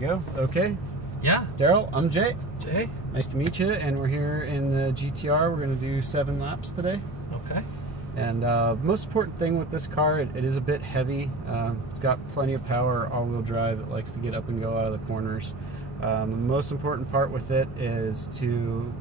go. Okay. Yeah. Darrell, I'm Jay. Jay. Nice to meet you. And we're here in the GTR. We're going to do 7 laps today. Okay. And most important thing with this car, it is a bit heavy. It's got plenty of power, all-wheel drive. It likes to get up and go out of the corners. The most important part with it is to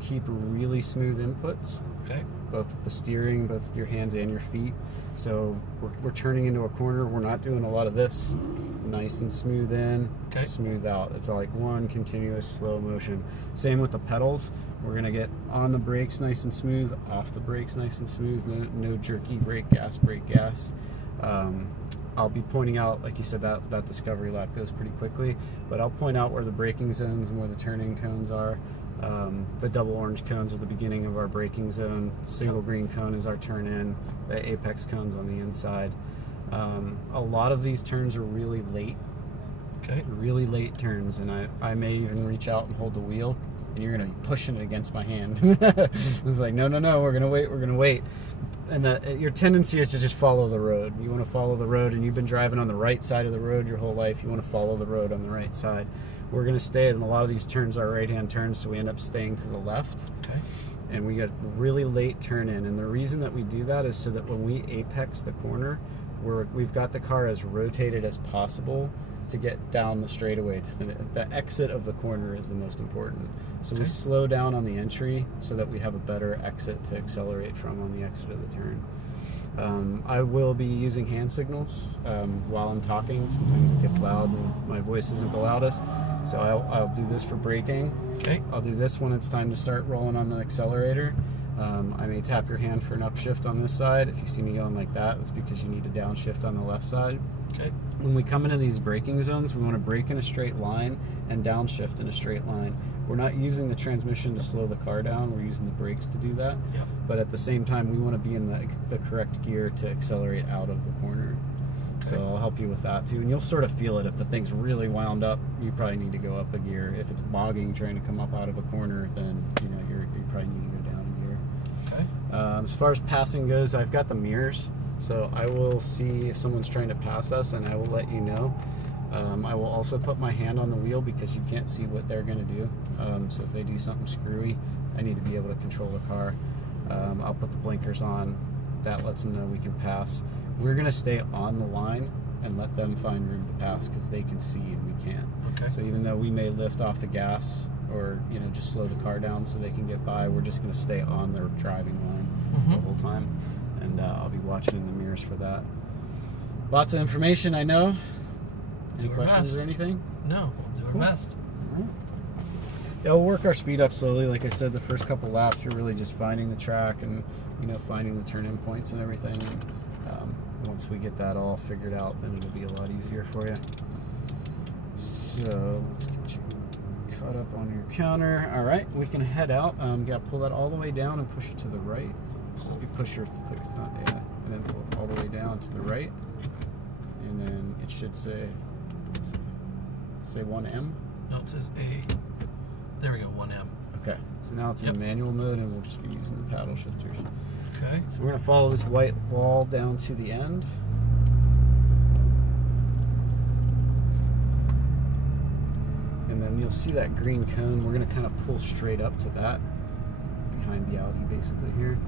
keep really smooth inputs. Okay. Both with the steering, both with your hands and your feet. So we're turning into a corner. We're not doing a lot of this. Nice and smooth in, okay. Smooth out. It's like one continuous slow motion. Same with the pedals. We're gonna get on the brakes nice and smooth, off the brakes nice and smooth. No jerky brake gas, brake gas. I'll be pointing out, like you said, that discovery lap goes pretty quickly, but I'll point out where the braking zones and where the turning cones are. The double orange cones are the beginning of our braking zone. Single green cone is our turn in. The apex cones on the inside. A lot of these turns are really late. Okay. Really late turns, and I may even reach out and hold the wheel, and you're gonna be pushing it against my hand. It's like, no, we're gonna wait. And your tendency is to just follow the road. You want to follow the road, and you've been driving on the right side of the road your whole life. You want to follow the road on the right side. We're going to stay, and a lot of these turns are right-hand turns, so we end up staying to the left. Okay. And we get really late turn in. And the reason that we do that is so that when we apex the corner, we've got the car as rotated as possible to get down the straightaway. The exit of the corner is the most important. So we slow down on the entry so that we have a better exit to accelerate from on the exit of the turn. I will be using hand signals while I'm talking. Sometimes it gets loud and my voice isn't the loudest. So I'll do this for braking. Okay. I'll do this when it's time to start rolling on the accelerator. I may tap your hand for an upshift on this side. If you see me going like that, that's because you need a downshift on the left side. Okay. When we come into these braking zones, we want to brake in a straight line and downshift in a straight line. We're not using the transmission to slow the car down. We're using the brakes to do that. Yep. But at the same time, we want to be in the correct gear to accelerate out of the corner. Okay. So I'll help you with that too. And you'll sort of feel it. If the thing's really wound up, you probably need to go up a gear. If it's bogging trying to come up out of a corner, then you probably need to go down a gear. Okay. As far as passing goes, I've got the mirrors. So I will see if someone's trying to pass us, and I will let you know. I will also put my hand on the wheel because you can't see what they're going to do. So if they do something screwy, I need to be able to control the car. I'll put the blinkers on. That lets them know we can pass. We're going to stay on the line and let them find room to pass because they can see and we can't. Okay. So even though we may lift off the gas or just slow the car down so they can get by, we're just going to stay on their driving line the whole time. And I'll be watching in the mirrors for that. Lots of information, I know. Any questions or anything? No, we'll do our best. All right. Yeah, we'll work our speed up slowly. Like I said, the first couple laps, you're really just finding the track and finding the turn-in points and everything. And, once we get that all figured out, then it'll be a lot easier for you. So let's get you caught up on your counter. All right, we can head out. Got to pull that all the way down and push it to the right. So you push your thumb, yeah, and then pull it all the way down to the right, and then it should say 1M. No, it says A. There we go, 1M. Okay, so now it's in manual mode, and we'll just be using the paddle shifters. Okay. So we're going to follow this white wall down to the end. And then you'll see that green cone. We're going to kind of pull straight up to that, behind the Audi basically here.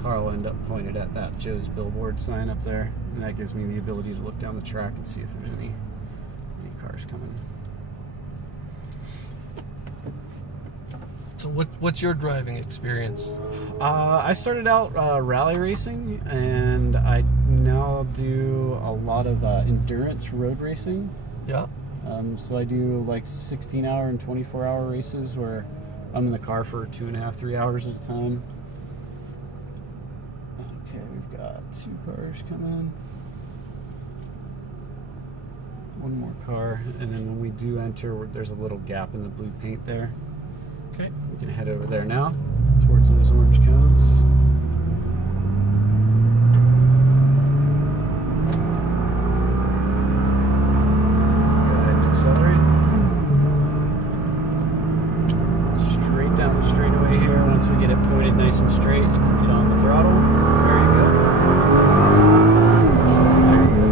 Car will end up pointed at that Joe's Billboard sign up there, and that gives me the ability to look down the track and see if there's any cars coming. So what's your driving experience? I started out rally racing, and I now do a lot of endurance road racing. Yeah. So I do like 16-hour and 24-hour races where I'm in the car for 2.5, 3 hours at a time. Okay, we've got 2 cars coming. One more car, and then when we do enter, there's a little gap in the blue paint there. Okay. We can head over there now, towards those orange cones. Go ahead and accelerate. Straight down the straightaway here. Once we get it pointed nice and straight, you can get on the throttle. There you go. There you go.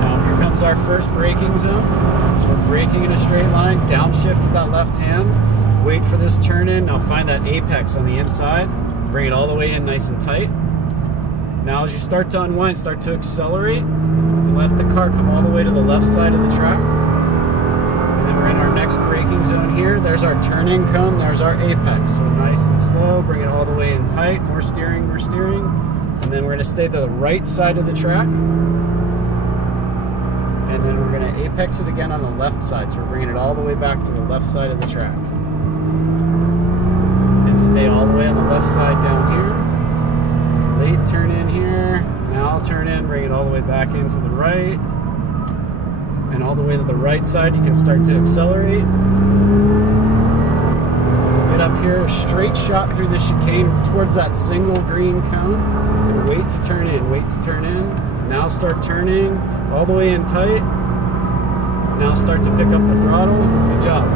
Now here comes our first braking zone. So we're braking in a straight line, downshift with that left hand, wait for this turn in. Now find that apex on the inside, bring it all the way in nice and tight. Now as you start to unwind, start to accelerate, and let the car come all the way to the left side of the track. And then we're in our next braking zone here. There's our turn-in cone, there's our apex. So nice and slow, bring it all the way in tight, more steering, more steering. And then we're gonna stay to the right side of the track. And then we're gonna apex it again on the left side. So we're bringing it all the way back to the left side of the track. And stay all the way on the left side down here. Late turn in here. Now I'll turn in, bring it all the way back into the right. And all the way to the right side, you can start to accelerate. Get up here, a straight shot through the chicane towards that single green cone. And wait to turn in, wait to turn in. Now start turning, all the way in tight. Now start to pick up the throttle. Good job.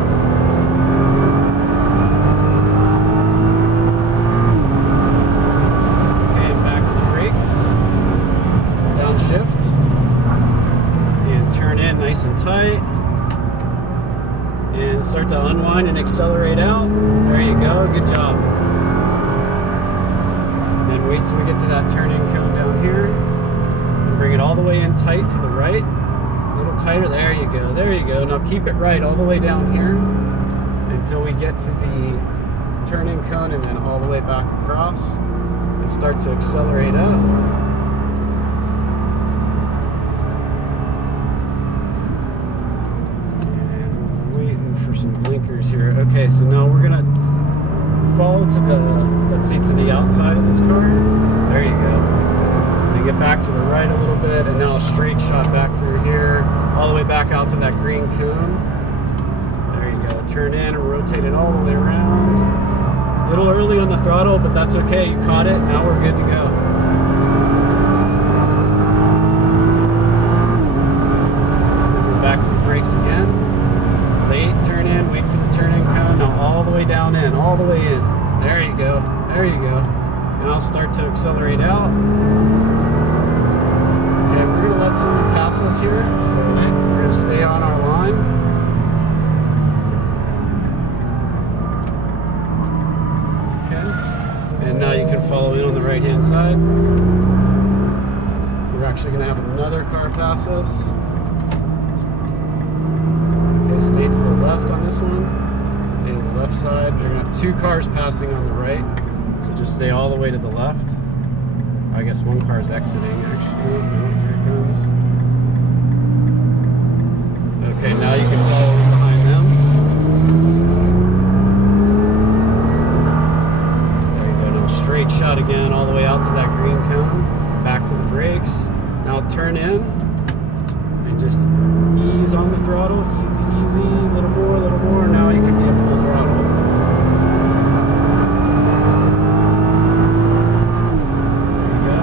Okay, back to the brakes. Downshift. And turn in nice and tight. And start to unwind and accelerate out. There you go, good job. And then wait till we get to that turn-in cone down here. And bring it all the way in tight to the right. A little tighter, there you go, there you go. Now keep it right all the way down here until we get to the turn-in cone and then all the way back across. And start to accelerate out. Some blinkers here. Okay, so now we're gonna follow to the, let's see, to the outside of this car. There you go. And get back to the right a little bit, and now a straight shot back through here, all the way back out to that green cone. There you go. Turn in and rotate it all the way around. A little early on the throttle, but that's okay. You caught it. Now we're good to go. And we're back to the brakes again. Late turn in, wait for the turn-in cone. Now all the way down in, all the way in. There you go, there you go. Now start to accelerate out. Okay, we're gonna let someone pass us here. So we're gonna stay on our line. Okay, and now you can follow in on the right-hand side. We're actually gonna have another car pass us. Stay to the left on this one. Stay to the left side. We're gonna have two cars passing on the right. So just stay all the way to the left. I guess one car's exiting actually. No, here it comes. Okay, now you can follow in behind them. There you go. Now straight shot again all the way out to that green cone. Back to the brakes. Now turn in and just ease on the throttle. Easy, easy. A little more, a little more. Now you can be at full throttle. There you go.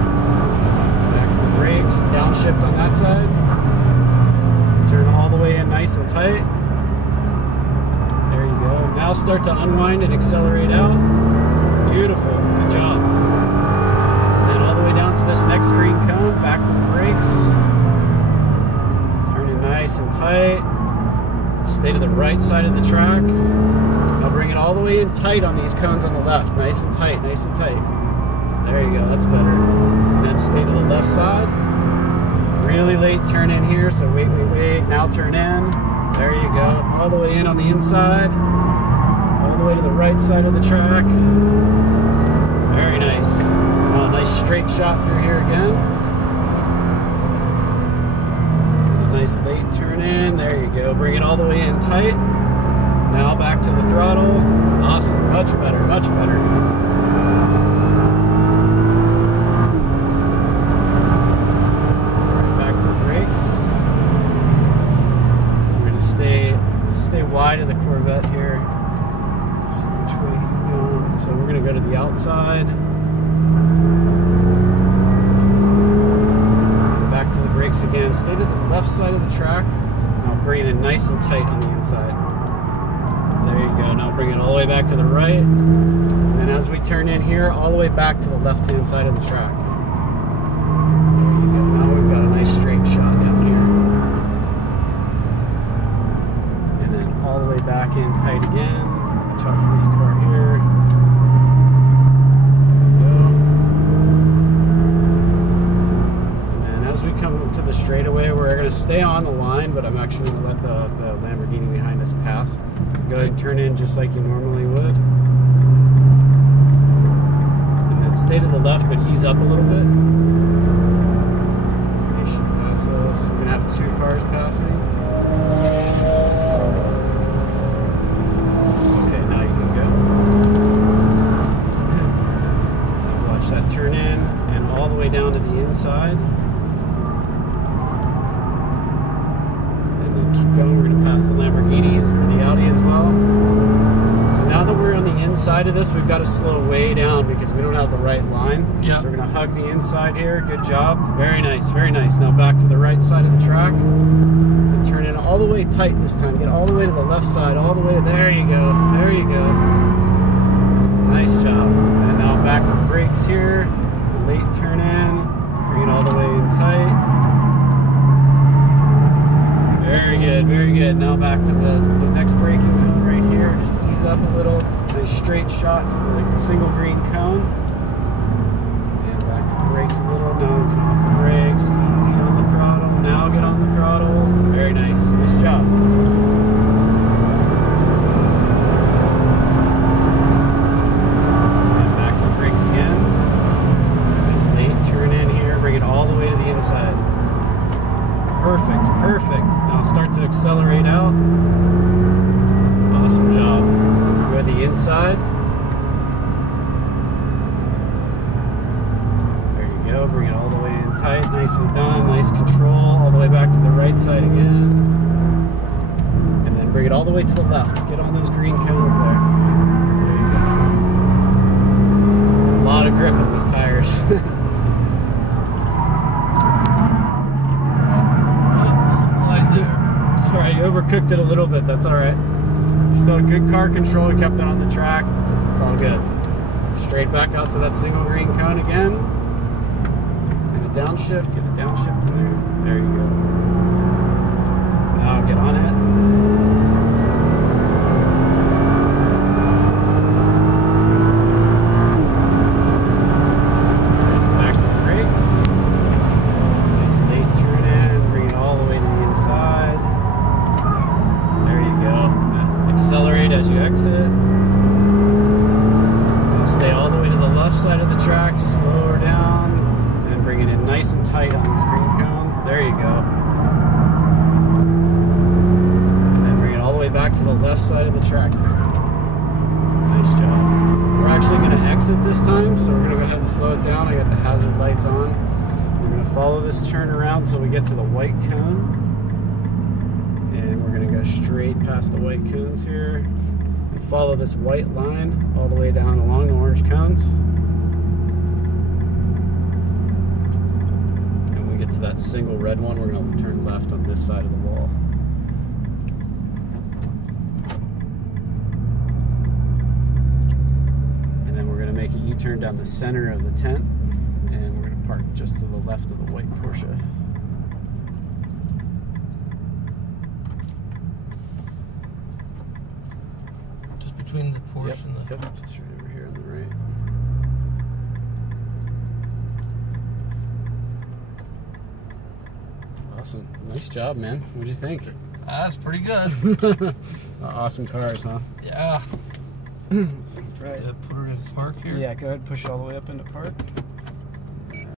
Back to the brakes. Downshift on that side. Turn all the way in nice and tight. There you go. Now start to unwind and accelerate out. Beautiful. Good job. And then all the way down to this next green cone. Back to the brakes. Nice and tight. Stay to the right side of the track. Now bring it all the way in tight on these cones on the left. Nice and tight, nice and tight. There you go, that's better. And then stay to the left side. Really late turn in here, so wait, wait, wait. Now turn in. There you go. All the way in on the inside. All the way to the right side of the track. Very nice. Now a nice straight shot through here again. Nice late turn in, there you go. Bring it all the way in tight. Now back to the throttle. Awesome, much better, much better. Back to the brakes. So we're gonna stay wide of the Corvette here. Let's see which way he's going. So we're gonna go to the outside. Back to the brakes again. Stay to the left side of the track. Now bring it in nice and tight on the inside. There you go. Now bring it all the way back to the right. And then as we turn in here, all the way back to the left-hand side of the track. There you go. Now we've got a nice straight shot down here. as we come to the straightaway, we're going to stay on the line, but I'm actually going to let the Lamborghini behind us pass. So go ahead and turn in just like you normally would. And then stay to the left, but ease up a little bit. They should pass us. We're going to have 2 cars passing. Okay, now you can go. Watch that turn in and all the way down to the inside. Keep going. We're going to pass the Lamborghinis or the Audi as well. So now that we're on the inside of this, we've got to slow way down because we don't have the right line. Yep. So we're going to hug the inside here. Good job. Very nice, very nice. Now back to the right side of the track. And turn in all the way tight this time. Get all the way to the left side, all the way. There you go. There you go. Nice job. And now back to the brakes here. Late turn in. Bring it all the way in tight. Very good, very good. Now back to the next braking zone right here. Just ease up a little. Nice straight shot to the single green cone. And back to the brakes a little. Now get off the brakes. Easy on the throttle. Now get on the throttle. Very nice. Nice job. And back to the brakes again. Nice late turn in here. Bring it all the way to the inside. Perfect, perfect. Now start to accelerate out. Awesome job. Go to the inside. There you go. Bring it all the way in tight. Nicely done. Nice control. All the way back to the right side again. And then bring it all the way to the left. Get on those green cones there. There you go. A lot of grip in these tires. Alright, you overcooked it a little bit, that's alright. Still had good car control, kept it on the track, it's all good. Straight back out to that single green cone again. And a downshift, get a downshift in there. There you go. Now get on it. As you exit, stay all the way to the left side of the track, slow her down, and bring it in nice and tight on these green cones. There you go. And then bring it all the way back to the left side of the track. Nice job. We're actually going to exit this time, so we're going to go ahead and slow it down. I got the hazard lights on. We're going to follow this turn around until we get to the white cone. And we're going to go straight past the white cones here. Follow this white line all the way down along the orange cones. And when we get to that single red one, we're going to turn left on this side of the wall. And then we're going to make a U-turn down the center of the tent, and we're going to park just to the left of the white Porsche. Between the Porsche and the... Yep, just right over here on the right. Awesome. Nice job, man. What'd you think? That's pretty good. Awesome cars, huh? Yeah. Right. To put her in park here? Yeah, go ahead and push all the way up into park.